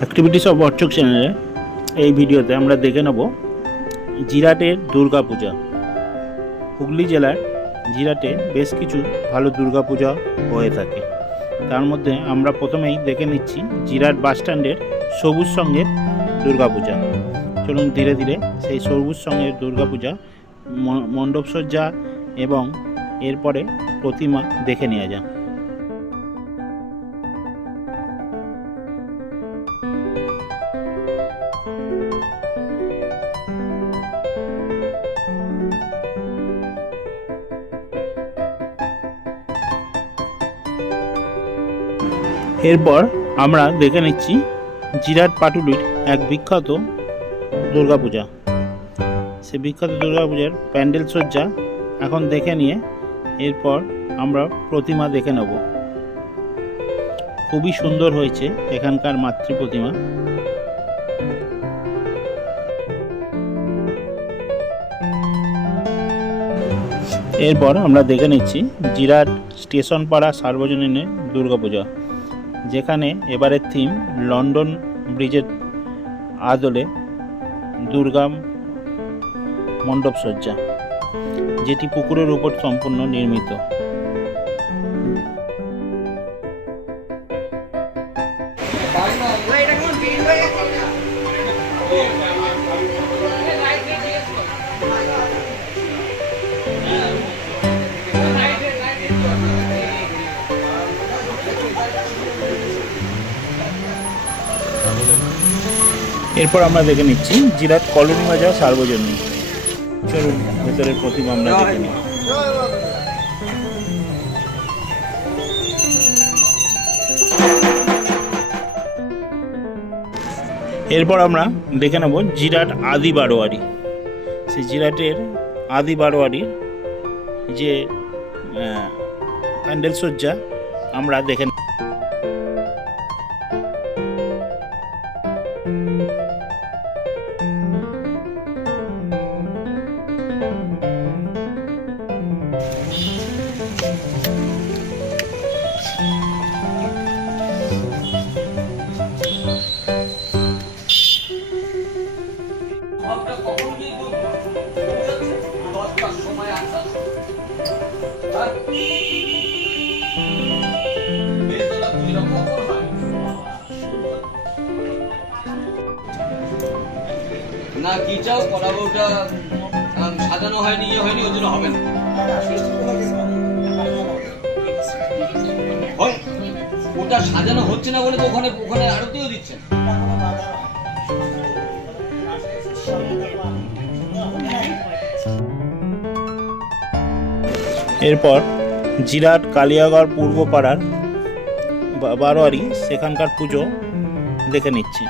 Activities of অর্চক চ্যানেলে এই ভিডিওতে আমরা দেখে নেব জিরাটের দুর্গা পূজা। হুগলি জেলার জিরাটে বেশ কিছু ভালো দুর্গা পূজা হয়ে থাকে। তার মধ্যে আমরা প্রথমেই দেখে নিচ্ছি জিরাট বাসস্ট্যান্ডের সবুজ সঙ্গের দুর্গা পূজা। চলুন ধীরে ধীরে সেই সবুজ সঙ্গের দুর্গা পূজা মণ্ডপসজ্জা এবং এরপরে প্রতিমা দেখে নেওয়া যাক। এরপর আমরা দেখে নিচ্ছি জিরাট পাটুলির এক বিখ্যাত দুর্গাপূজা। সে বিখ্যাত দুর্গাপূজার প্যান্ডেল সজ্জা এখন দেখে নিয়ে এরপর আমরা প্রতিমা দেখে নেব। খুবই সুন্দর হয়েছে এখানকার মাতৃ প্রতিমা। এরপর আমরা দেখে নিচ্ছি জিরাট স্টেশন পাড়া সার্বজনীনের দুর্গাপূজা, যেখানে এবারের থিম লন্ডন ব্রিজের আদলে দুর্গা মণ্ডপ সজ্জা, যেটি পুকুরের উপর সম্পূর্ণ নির্মিত। এরপর আমরা দেখে নিচ্ছি জিরাট কলোনি বাজার সার্বজনীন। চলুন ভেতরের প্রতিমা আমরা দেখে নিই। এরপর আমরা দেখে নেব জিরাট আদি বারোয়ারি। সেই জিরাটের আদি বারোয়ারির যে প্যান্ডেল সজ্জা আমরা দেখে না কি চাও করাবো, ওটা সাজানো হয়নি ওই জন্য হবে না। ওটা সাজানো হচ্ছে না বলে তো ওখানে আরতিও দিচ্ছেন। এরপর জিরাট কালিয়াগড় পূর্ব পাড়ার বারোয়ারি, সেখানকার পুজো দেখে নিচ্ছি।